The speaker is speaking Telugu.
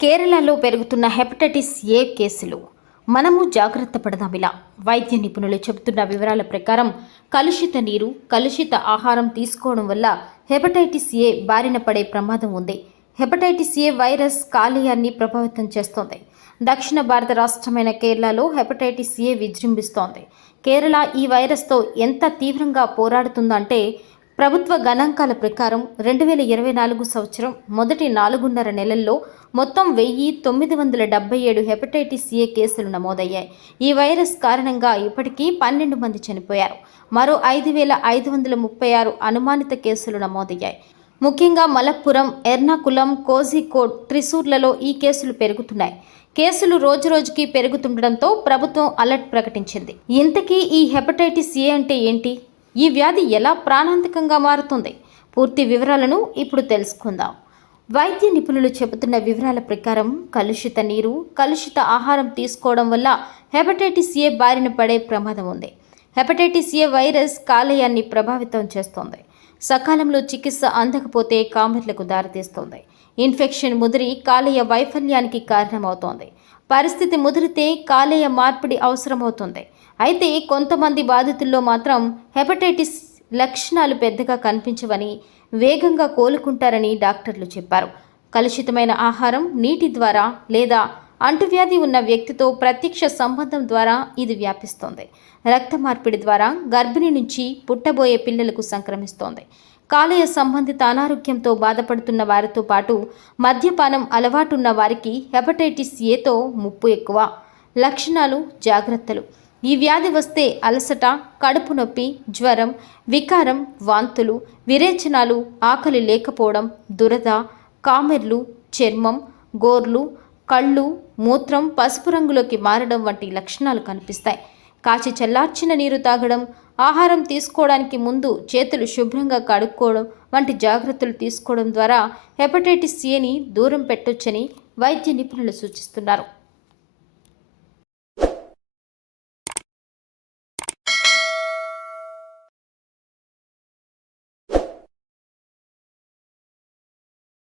కేరళలో పెరుగుతున్న హెపటైటిస్ ఏ కేసులు? మనము జాగ్రత్త పడదాం ఇలా. వైద్య నిపుణులు చెబుతున్న వివరాల ప్రకారం కలుషిత నీరు కలుషిత ఆహారం తీసుకోవడం వల్ల హెపటైటిస్ ఏ బారిన పడే ప్రమాదం ఉంది. హెపటైటిస్ ఏ వైరస్ కాలేయాన్ని ప్రభావితం చేస్తోంది. దక్షిణ భారత రాష్ట్రమైన కేరళలో హెపటైటిస్ ఏ విజృంభిస్తోంది. కేరళ ఈ వైరస్తో ఎంత తీవ్రంగా పోరాడుతుందంటే ప్రభుత్వ గణాంకాల ప్రకారం రెండు వేల ఇరవై నాలుగు సంవత్సరం మొదటి నాలుగున్నర నెలల్లో మొత్తం వెయ్యి తొమ్మిది వందల డెబ్బై ఏడు హెపటైటిస్ ఏ కేసులు నమోదయ్యాయి. ఈ వైరస్ కారణంగా ఇప్పటికీ పన్నెండు మంది చనిపోయారు. మరో ఐదు వేల ఐదు వందల ముప్పై ఆరు అనుమానిత కేసులు నమోదయ్యాయి. ముఖ్యంగా మలప్పురం ఎర్నాకులం కోజికోడ్ త్రిశూర్లలో ఈ కేసులు పెరుగుతున్నాయి. కేసులు రోజురోజుకి పెరుగుతుండడంతో ప్రభుత్వం అలర్ట్ ప్రకటించింది. ఇంతకీ ఈ హెపటైటిస్ ఏ అంటే ఏంటి? ఈ వ్యాధి ఎలా ప్రాణాంతకంగా మారుతుంది? పూర్తి వివరాలను ఇప్పుడు తెలుసుకుందాం. వైద్య నిపుణులు చెబుతున్న వివరాల ప్రకారం కలుషిత నీరు కలుషిత ఆహారం తీసుకోవడం వల్ల హెపటైటిస్ ఏ బారిన పడే ప్రమాదం ఉంది. హెపటైటిస్ ఏ వైరస్ కాలేయాన్ని ప్రభావితం చేస్తోంది. సకాలంలో చికిత్స అందకపోతే కామెర్లకు దారితీస్తుంది. ఇన్ఫెక్షన్ ముదిరి కాలేయ వైఫల్యానికి కారణమవుతోంది. పరిస్థితి ముదిరితే కాలేయ మార్పిడి అవసరమవుతుంది. అయితే కొంతమంది బాధితుల్లో మాత్రం హెపటైటిస్ లక్షణాలు పెద్దగా కనిపించవని వేగంగా కోలుకుంటారని డాక్టర్లు చెప్పారు. కలుషితమైన ఆహారం నీటి ద్వారా లేదా అంటువ్యాధి ఉన్న వ్యక్తితో ప్రత్యక్ష సంబంధం ద్వారా ఇది వ్యాపిస్తోంది. రక్త మార్పిడి ద్వారా గర్భిణి నుంచి పుట్టబోయే పిల్లలకు సంక్రమిస్తోంది. కాలేయ సంబంధిత అనారోగ్యంతో బాధపడుతున్న వారితో పాటు మద్యపానం అలవాటున్న వారికి హెపటైటిస్ ఏతో ముప్పు ఎక్కువ. లక్షణాలు జాగ్రత్తలు. ఈ వ్యాధి వస్తే అలసట కడుపు నొప్పి జ్వరం వికారం వాంతులు విరేచనాలు ఆకలి లేకపోవడం దురద కామెర్లు చర్మం గోర్లు కళ్ళు మూత్రం పసుపు రంగులోకి మారడం వంటి లక్షణాలు కనిపిస్తాయి. కాచి చల్లార్చిన నీరు తాగడం ఆహారం తీసుకోవడానికి ముందు చేతులు శుభ్రంగా కడుక్కోవడం వంటి జాగ్రత్తలు తీసుకోవడం ద్వారా హెపటైటిస్ సిని దూరం పెట్టొచ్చని వైద్య నిపుణులు సూచిస్తున్నారు.